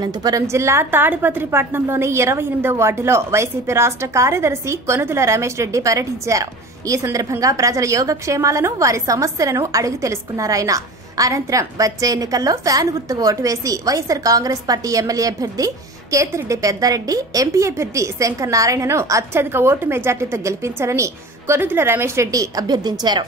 అనంతపురం జిల్లా తాడిపత్రి పట్టణంలోని 28వ వార్డులో వైసీపీ రాష్ట్ర కార్యదర్శి కొనుదుల రమేష్ రెడ్డి పర్యటించారు. ఈ సందర్భంగా ప్రజల యోగక్షేమాలను, వారి సమస్యలను అడిగి తెలుసుకున్నారాయన. అనంతరం వచ్చే ఎన్నికల్లో ఫ్యాన్ గుర్తుకు ఓటు వేసి వైఎస్సార్ కాంగ్రెస్ పార్టీ ఎమ్మెల్యే అభ్యర్థి కేతిరెడ్డి పెద్దారెడ్డి, ఎంపీ అభ్యర్థి శంకర్ నారాయణను అత్యధిక ఓటు మెజార్టీతో గెలిపించాలని కొనుదుల రమేష్ రెడ్డి అభ్యర్థించారు.